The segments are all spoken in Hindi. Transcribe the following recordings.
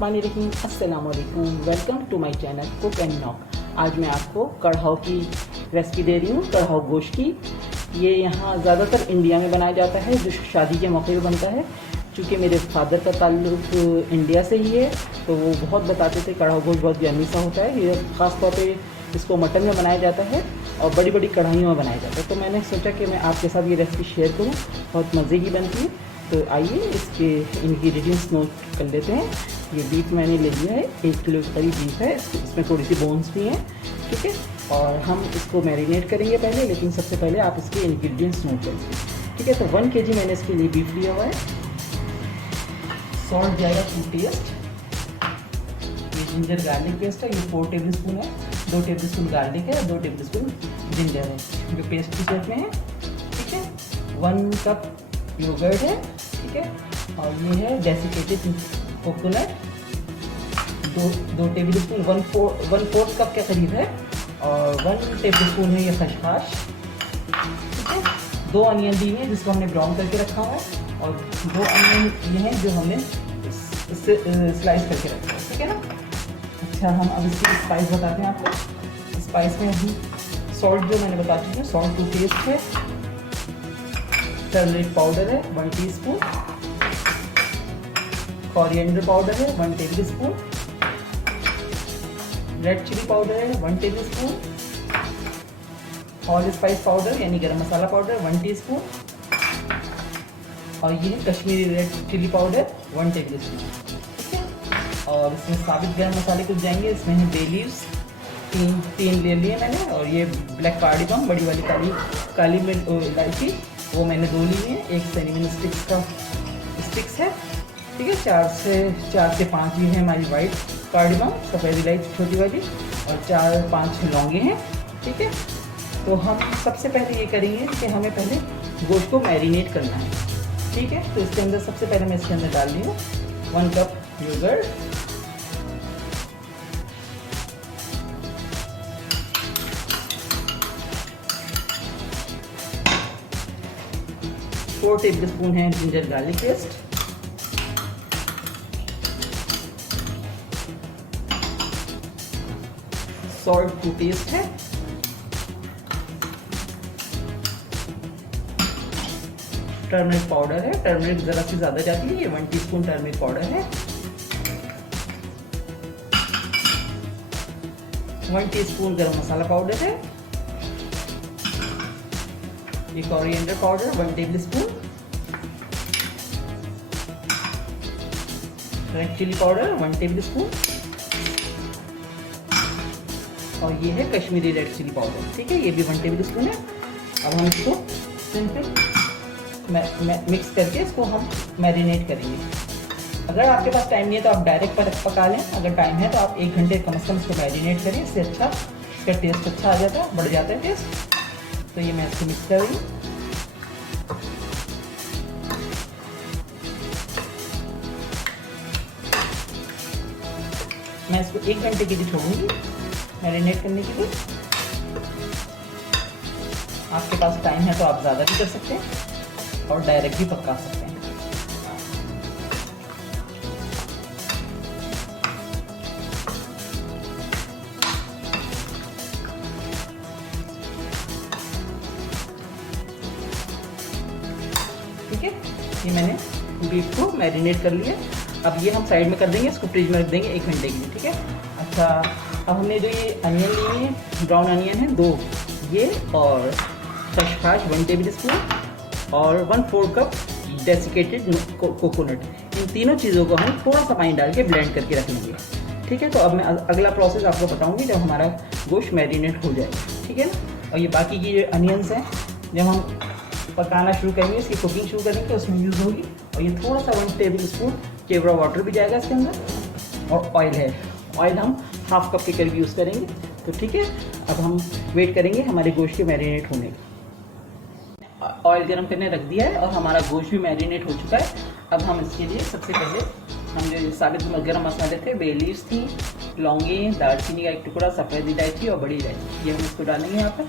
बिस्मिल्लाहिर्रहमानिर्रहीम, अस्सलाम वालेकुम, welcome to my channel cook and knock. आज मैं आपको कढ़ाओ की रेसिपी दे रही हूँ, कढ़ाओ गोश्त की। ये यहाँ ज़्यादातर इंडिया में बनाया जाता है, जो शादी के मौके पे बनता है। चूँकि मेरे फादर का ताल्लुक इंडिया से ही है, तो वो बहुत बताते थे कढ़ाओ गोश्त बहुत यम्मी सा होता है। ये ख़ास तौर पे इसको मटन में बनाया जाता है और बड़ी बड़ी कढ़ाइयों में बनाया जाता है। तो मैंने सोचा कि मैं आपके साथ ये रेसिपी शेयर करूँ, बहुत मज़े की बनती है। तो आइए इसके इंग्रेडिएंट्स नोट कर लेते हैं। ये बीफ मैंने ले लिया है, 1 किलो के करीब बीफ है। इसमें थोड़ी सी बोन्स भी हैं, ठीक है। और हम इसको मैरिनेट करेंगे पहले, लेकिन सबसे पहले आप इसके इंग्रेडिएंट्स नोट कर लीजिए, ठीक है। तो 1 kg मैंने इसके लिए बीफ लिया हुआ है। सॉल्ट जाएगा टू टेस्ट। ये जिंजर गार्लिक पेस्ट है, ये 4 टेबल स्पून है। 2 टेबल स्पून गार्लिक है, 2 टेबल स्पून जिंजर है, जो पेस्ट की शेप में है, ठीक है। 1 कप योगर्ट है, ठीक है। और ये है desiccated coconut, 2 table spoon, 1/4 cup के करीब है। और 1 टेबल स्पून है ये खashkhas, ठीक है। 2 अनियन ली हैं जिसको हमने ब्राउन करके रखा हुआ है। और 2 अनियन ये हैं जो हमने स्लाइस करके रखा है, ठीक है ना। अच्छा, हम अब इसकी स्पाइस बताते हैं आपको। स्पाइस में अभी सॉल्ट जो मैंने बता चुकी हूँ, सॉल्ट टू टेस्ट है। टर्मरिक पाउडर है 1 टीस्पून। कोरिएंडर पाउडर है 1 tablespoon. Red chilli powder है 1 tablespoon. All spice powder यानी गरम मसाला पाउडर 1 टीस्पून। और ये Kashmiri red chilli powder 1 tablespoon, ठीक है। और इसमें साबित गरम मसाले कुछ जाएंगे। इसमें है बे लीव्स, तीन ले लिए मैंने। और ये ब्लैक कार्डिमम, बड़ी वाली काली मिर्च इलायची, वो मैंने 2 ली है। 1 सिनेमन स्टिक्स है, ठीक है। 4 से 5 ये है हमारी वाइट कार्डिमम, सफ़ेद इलायची छोटी वाली। और 4-5 लौंगे हैं, ठीक है। तो हम सबसे पहले ये करेंगे कि हमें पहले गोश्त को मैरिनेट करना है, ठीक है। तो इसके अंदर सबसे पहले मैं इसके अंदर डाल रही हूँ 1 कप योगर्ट, 4 टेबल स्पून है ginger garlic paste, salt to taste है, टर्मरिक पाउडर है। टर्मरिक जरा सी ज्यादा जाती है, ये 1 टीस्पून टर्मरिक पाउडर है। 1 टीस्पून गरम मसाला पाउडर है। ये coriander powder 1 tablespoon. Red chilli powder 1 tablespoon. और ये है कश्मीरी रेड चिली पाउडर, ठीक है, ये भी 1 टेबल स्पून है। अब हम इसको सिंपल मिक्स करके इसको हम मैरिनेट करेंगे। अगर आपके पास टाइम नहीं है तो आप डायरेक्ट पका लें। अगर टाइम है तो आप 1 घंटे कम से कम इसको मैरिनेट करें, इससे अच्छा इसका टेस्ट अच्छा आ जाता है, बढ़ जाता है टेस्ट। तो ये मैं इसको मिक्स कर रही हूँ। मैं इसको 1 घंटे के लिए छोड़ूंगी मैरिनेट करने के लिए। आपके पास टाइम है तो आप ज़्यादा भी कर सकते हैं और डायरेक्ट भी पका सकते हैं। ठीक है, ये मैंने बीफ को मैरिनेट कर लिया। अब ये हम साइड में कर देंगे, इसको फ्रिज में रख देंगे 1 घंटे के लिए, ठीक है। अच्छा, अब हमने जो ये अनियन लिए हैं, ब्राउन अनियन है 2 ये, और खashkhas 1 टेबल स्पून, और 1/4 कप डेसिकेटेड कोकोनट। इन तीनों चीज़ों को हम थोड़ा सा पानी डाल के ब्लेंड करके रख लेंगे, ठीक है। तो अब मैं अगला प्रोसेस आपको बताऊंगी जब हमारा गोश्त मैरिनेट हो जाएगा, ठीक है ना। और ये बाकी की जो अनियंस हैं, जब हम पकाना शुरू करेंगे, इसकी कुकिंग शुरू करेंगे, उसमें यूज़ होगी। और ये थोड़ा सा 1 टेबल स्पून केवरा वाटर भी जाएगा इसके अंदर। और ऑयल है, ऑयल हम 1/2 कप के करीब यूज़ करेंगे। तो ठीक है, अब हम वेट करेंगे हमारे गोश्त के मैरिनेट होने का। ऑयल गर्म करने रख दिया है और हमारा गोश्त भी मैरिनेट हो चुका है। अब हम इसके लिए सबसे पहले हम जो साबित गरम मसाले थे, बे लीव्स थी, लौंगे, दालचीनी का 1 टुकड़ा, सफ़ेद इलायची और बड़ी इलायची, ये हम इसको डालेंगे यहाँ पर।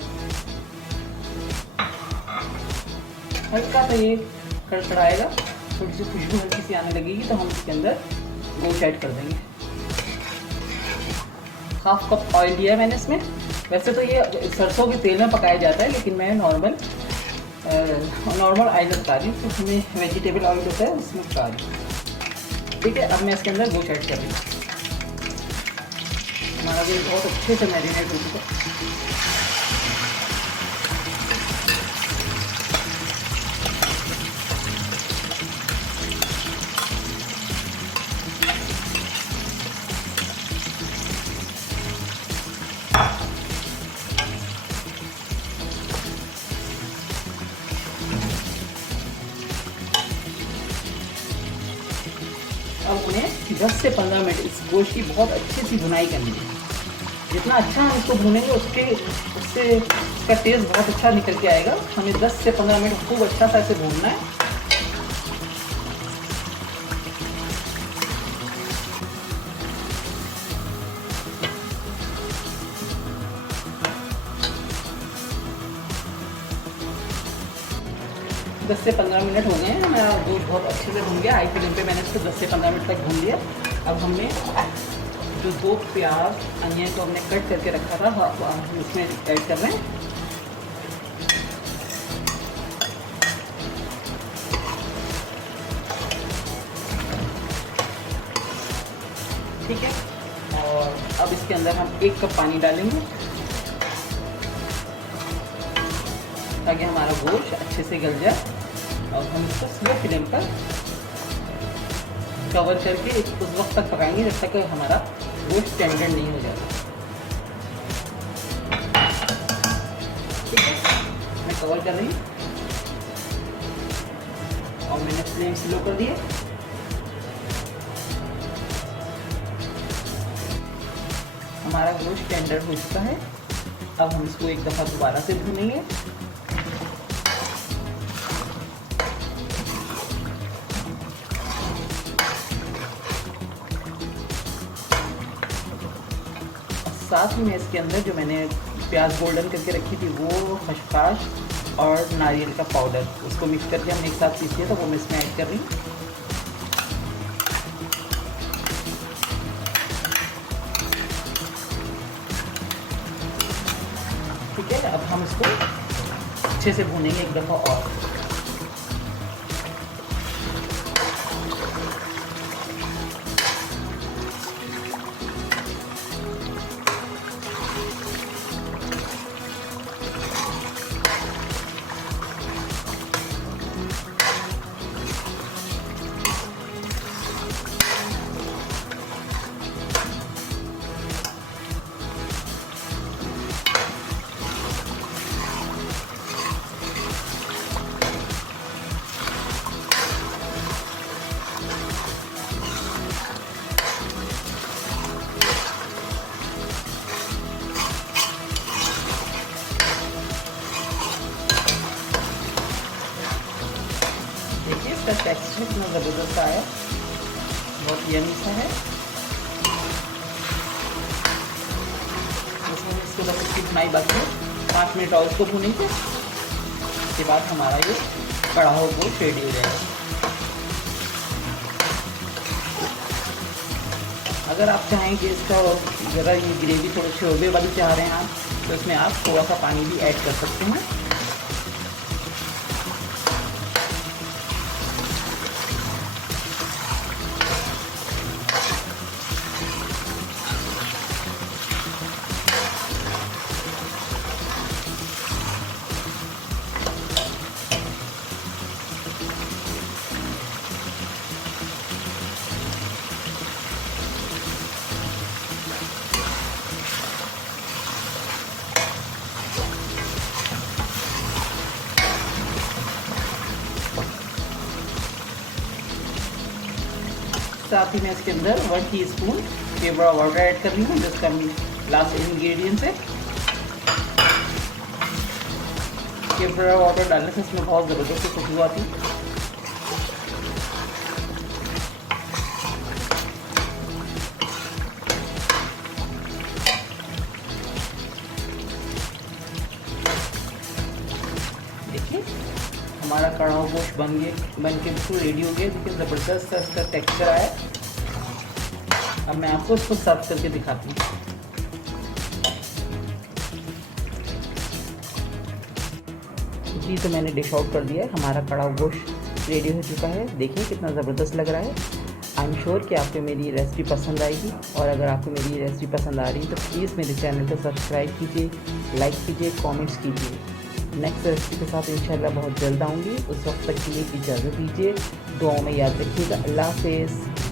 हल्का सा ये कड़कड़ाएगा, थोड़ी सी खुशबू हल्की सी आने लगेगी तो हम इसके अंदर गोश्त ऐड कर देंगे। हाफ कप ऑयल दिया है मैंने इसमें। वैसे तो ये सरसों के तेल में पकाया जाता है, लेकिन मैं नॉर्मल ऑयल बता रही हूँ, तो हमें वेजिटेबल ऑयल होता है उसमें बता रही हूँ। ठीक है, अब मैं इसके अंदर गोश्त ऐड कर रही हूँ। हमारा गोश्त बहुत अच्छे से मैरिनेट हो चुका है। अब उन्हें 10 से 15 मिनट इस गोश्त की बहुत अच्छी सी भुनाई करनी है। जितना अच्छा हम इसको भूनेंगे उससे इसका टेस्ट बहुत अच्छा निकल के आएगा। हमें 10 से 15 मिनट खूब अच्छा सा इसे भूनना है। दस से 15 मिनट हो गए हैं। हमारा गोश्त बहुत अच्छे से भून गया। हाई फ्लेम पे मैंने इसको 10 से 15 मिनट तक भून लिया। अब हमने जो 2 प्याज अनियन को हमने कट करके रखा था हम उसमें ऐड कर रहे हैं। ठीक है, और अब इसके अंदर हम 1 कप पानी डालेंगे ताकि हमारा गोश्त अच्छे से गल जाए। और हम इसको स्लो फ्लेम पर कवर करके उस वक्त तक पकाएंगे जब तक हमारा गोश्त टेंडर नहीं हो जाता। ठीक है, मैं कवर कर रही हूँ और मैंने फ्लेम स्लो कर दिया। हमारा गोश्त टेंडर हो चुका है। अब हम इसको एक दफ़ा दोबारा से भूनेंगे। साथ ही में इसके अंदर जो मैंने प्याज गोल्डन करके रखी थी वो खashkhas और नारियल का पाउडर उसको मिक्स करके हमने एक साथ पीस लिया था, वो मैं इसमें ऐड कर रही हूँ। ठीक है, अब हम इसको अच्छे से भूनेंगे एक दफ़ा और। इसका टेक्सचर इतना ज़बरदस्त आया, बहुत यमी सा है। इसमें इसको बस इसकी भुनाई बाकी है, 5 मिनट और इसको भूनेंगे। उसके बाद हमारा ये कढ़ाओ गोश्त रेडी हो जाएगा। अगर आप चाहें कि इसका ज़रा ये ग्रेवी थोड़ी शोरबे वाली चाह रहे हैं आप, तो इसमें आप थोड़ा सा पानी भी ऐड कर सकते हैं। साथ ही मैं इसके अंदर 1 टीस्पून केवड़ा वाटर ऐड कर रही हूँ, जिसका लास्ट इंग्रेडिएंट है। केवड़ा वाटर डालने से इसमें बहुत ज़बरदस्त खुशबू आती है। देखिए हमारा कढ़ाओ गोश्त बन के बिल्कुल रेडी हो गया। देखिए ज़बरदस्त इसका टेक्सचर आया। अब मैं आपको इसको सर्व करके दिखाती हूँ। जी तो मैंने डिश आउट कर दिया है, हमारा कढ़ाओ गोश्त रेडी हो चुका है। देखिए कितना ज़बरदस्त लग रहा है। आई एम श्योर कि आपको मेरी रेसिपी पसंद आएगी, और अगर आपको मेरी रेसिपी पसंद आ रही है तो प्लीज़ मेरे चैनल को सब्सक्राइब कीजिए, लाइक कीजिए, कमेंट्स कीजिए। नेक्स्ट रेसिपी के साथ इंशाल्लाह बहुत जल्द आऊँगी। उस वक्त तक के लिए इजाज़त दीजिए। दुआओं में याद रखिएगा। अल्लाह हाफ़िज़।